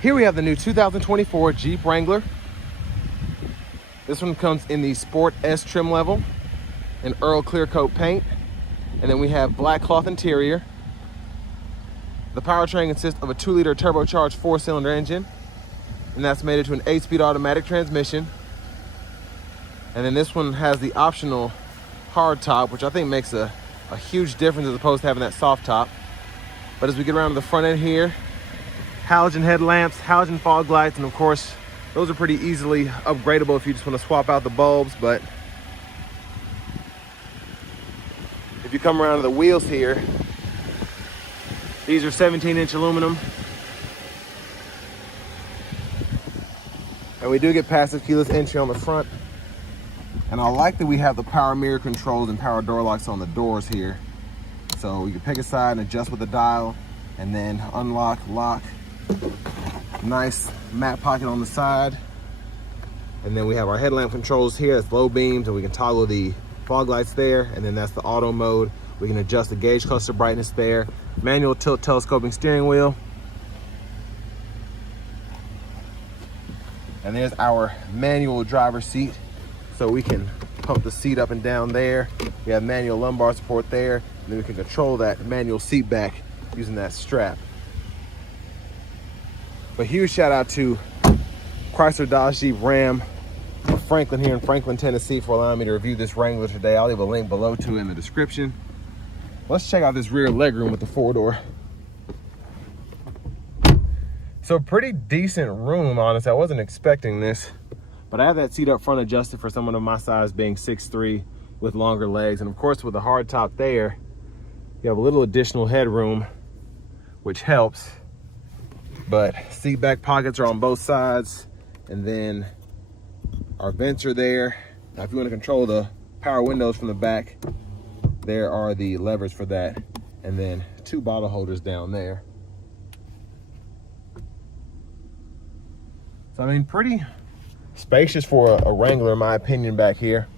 Here we have the new 2024 Jeep Wrangler. This one comes in the Sport S trim level in Earl Clear Coat paint. And then we have black cloth interior. The powertrain consists of a 2-liter turbocharged 4-cylinder engine, and that's mated to an 8-speed automatic transmission. And then this one has the optional hard top, which I think makes a huge difference as opposed to having that soft top. But as we get around to the front end here, halogen headlamps, halogen fog lights, and of course, those are pretty easily upgradable if you just want to swap out the bulbs. But if you come around to the wheels here, these are 17-inch aluminum. And we do get passive keyless entry on the front. And I like that we have the power mirror controls and power door locks on the doors here. So you can pick a side and adjust with the dial, and then unlock, lock. Nice matte pocket on the side. And then we have our headlamp controls here. That's low beams, and we can toggle the fog lights there. And then that's the auto mode. We can adjust the gauge cluster brightness there. Manual tilt telescoping steering wheel. And there's our manual driver's seat. So we can pump the seat up and down there. We have manual lumbar support there. And then we can control that manual seat back using that strap. But huge shout out to Chrysler, Dodge, Jeep, Ram of Franklin here in Franklin, Tennessee for allowing me to review this Wrangler today. I'll leave a link below to it in the description. Let's check out this rear legroom with the 4-door. So pretty decent room, honestly. I wasn't expecting this, but I have that seat up front adjusted for someone of my size, being 6'3", with longer legs. And of course, with the hard top there, you have a little additional headroom, which helps. But seat back pockets are on both sides, and then our vents are there. Now, if you want to control the power windows from the back, there are the levers for that, and then 2 bottle holders down there. So I mean, pretty spacious for a Wrangler in my opinion back here.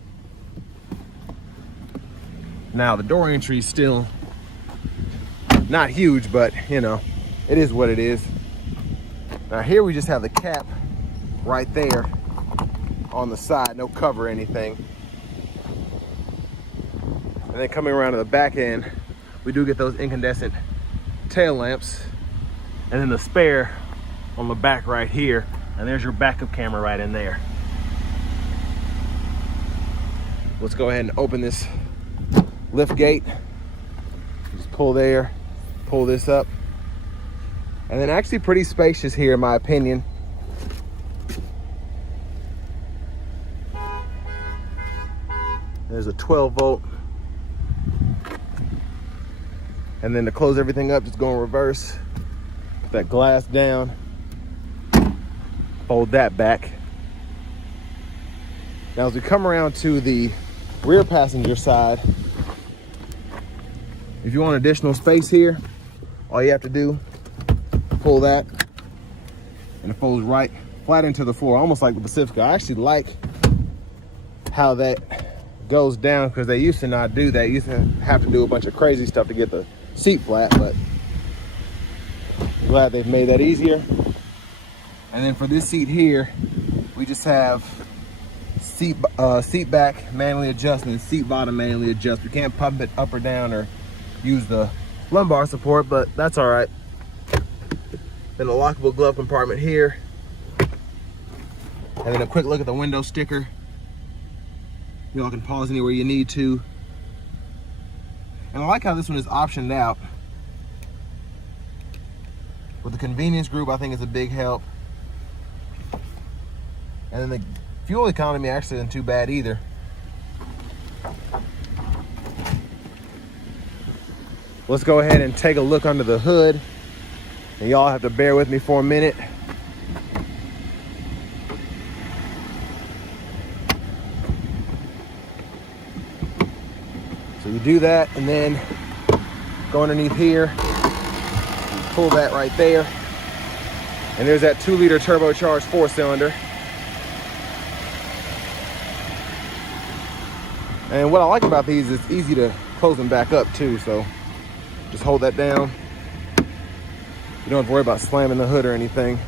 Now the door entry is still not huge, but you know, it is what it is. Now here we just have the cap right there on the side, no cover or anything. And then coming around to the back end, we do get those incandescent tail lamps, and then the spare on the back right here. And there's your backup camera right in there. Let's go ahead and open this lift gate. Just pull there, pull this up. And then actually pretty spacious here in my opinion. There's a 12-volt. And then to close everything up, just go in reverse. Put that glass down. Fold that back. Now as we come around to the rear passenger side, if you want additional space here, all you have to do, pull that, and it folds right flat into the floor, almost like the Pacifica. I actually like how that goes down, because they used to not do that. You used to have to do a bunch of crazy stuff to get the seat flat, but I'm glad they've made that easier. And then for this seat here, we just have seat back manually adjust and seat bottom manually adjust. We can't pump it up or down or use the lumbar support, but that's all right. Then a lockable glove compartment here. And then a quick look at the window sticker. You all can pause anywhere you need to. And I like how this one is optioned out. With the convenience group, I think it's a big help. And then the fuel economy actually isn't too bad either. Let's go ahead and take a look under the hood. And y'all have to bear with me for a minute. So you do that, and then go underneath here, pull that right there. And there's that 2-liter turbocharged 4-cylinder. And what I like about these is it's easy to close them back up too. So just hold that down. You don't have to worry about slamming the hood or anything.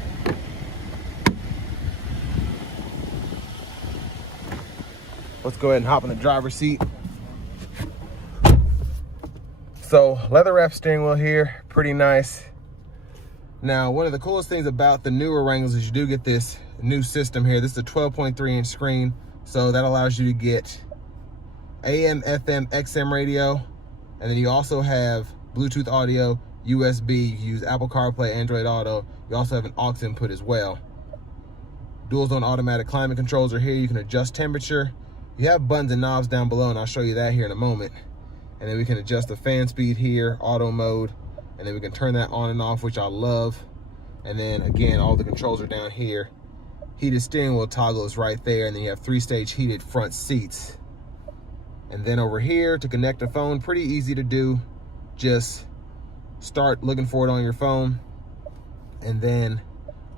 Let's go ahead and hop in the driver's seat. So leather wrap steering wheel here, pretty nice. Now, one of the coolest things about the newer Wranglers is you do get this new system here. This is a 12.3-inch screen, so that allows you to get AM, FM, XM radio, and then you also have Bluetooth audio, USB. You can use Apple CarPlay, Android Auto. You also have an aux input as well. Dual zone automatic climate controls are here. You can adjust temperature. You have buttons and knobs down below, and I'll show you that here in a moment. And then we can adjust the fan speed here, auto mode, and then we can turn that on and off, which I love. And then again, all the controls are down here. Heated steering wheel toggle is right there, and then you have 3-stage heated front seats. And then over here to connect a phone, pretty easy to do. Just start looking for it on your phone, and then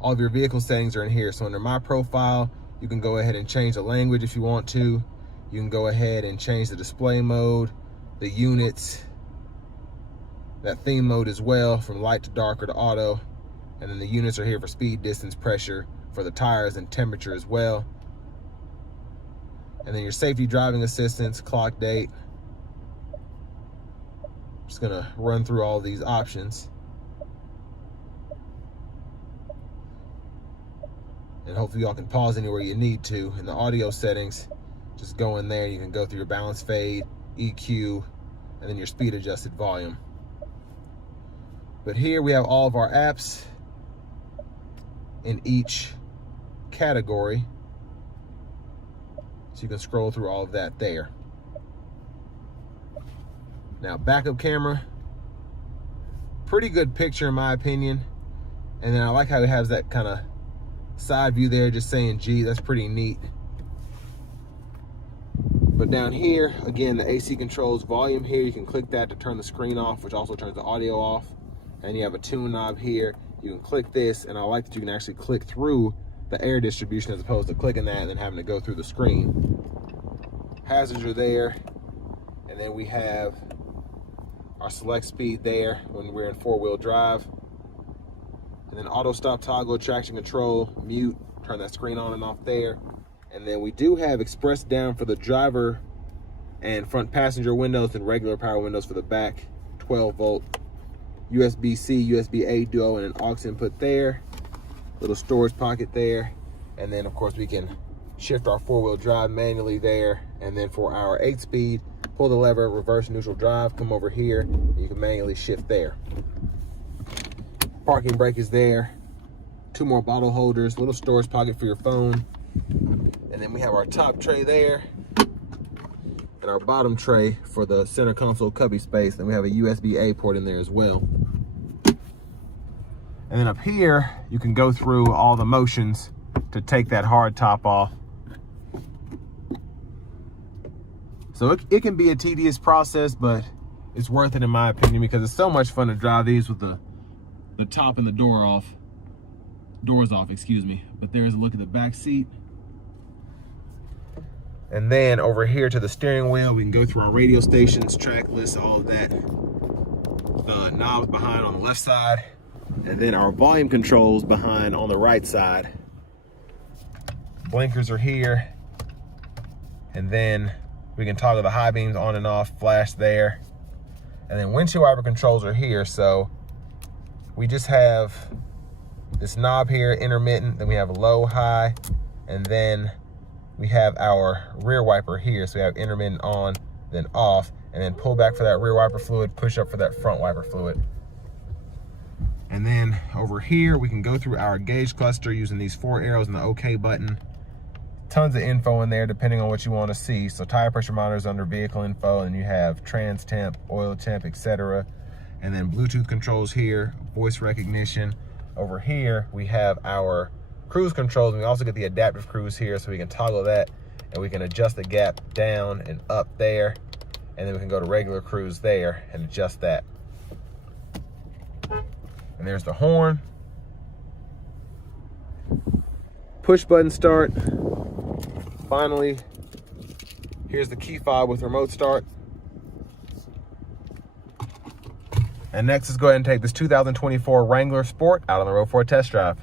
all of your vehicle settings are in here. So under my profile, you can go ahead and change the language if you want to. You can go ahead and change the display mode, the units, that theme mode as well, from light to dark or to auto. And then the units are here for speed, distance, pressure, for the tires, and temperature as well. And then your safety driving assistance, clock date. Just gonna run through all these options. And hopefully y'all can pause anywhere you need to. In the audio settings, just go in there, you can go through your balance fade, EQ, and then your speed adjusted volume. But here we have all of our apps in each category. So you can scroll through all of that there. Now, backup camera, pretty good picture in my opinion. And then I like how it has that kind of side view there, just saying G, that's pretty neat. But down here, again, the AC controls volume here. You can click that to turn the screen off, which also turns the audio off. And you have a tune knob here. You can click this, and I like that you can actually click through the air distribution as opposed to clicking that and then having to go through the screen. Hazards are there. And then we have our select speed there when we're in 4-wheel drive. And then auto stop toggle, traction control, mute, turn that screen on and off there. And then we do have express down for the driver and front passenger windows, and regular power windows for the back, 12-volt. USB-C, USB-A duo, and an aux input there. Little storage pocket there. And then of course we can shift our 4-wheel drive manually there. And then for our 8-speed, pull the lever, reverse neutral drive, come over here, and you can manually shift there. Parking brake is there. 2 more bottle holders, little storage pocket for your phone. And then we have our top tray there, and our bottom tray for the center console cubby space. Then we have a USB-A port in there as well. And then up here, you can go through all the motions to take that hard top off. So it can be a tedious process, but it's worth it in my opinion, because it's so much fun to drive these with the top and the doors off, excuse me. But there's a look at the back seat. And then over here to the steering wheel, we can go through our radio stations, track lists, all of that. The knobs behind on the left side, and then our volume controls behind on the right side. Blinkers are here, and then we can toggle the high beams on and off, flash there. And then windshield wiper controls are here, so we just have this knob here, intermittent, then we have low, high, and then we have our rear wiper here. So we have intermittent on, then off, and then pull back for that rear wiper fluid, push up for that front wiper fluid. And then over here, we can go through our gauge cluster using these 4 arrows and the OK button. Tons of info in there depending on what you want to see. So tire pressure monitors under vehicle info, and you have trans temp, oil temp, etc. And then Bluetooth controls here, voice recognition. Over here, we have our cruise controls, and we also get the adaptive cruise here, so we can toggle that, and we can adjust the gap down and up there, and then we can go to regular cruise there and adjust that. And there's the horn. Push button start. Finally, here's the key fob with remote start. And next, let's go ahead and take this 2024 Wrangler Sport out on the road for a test drive.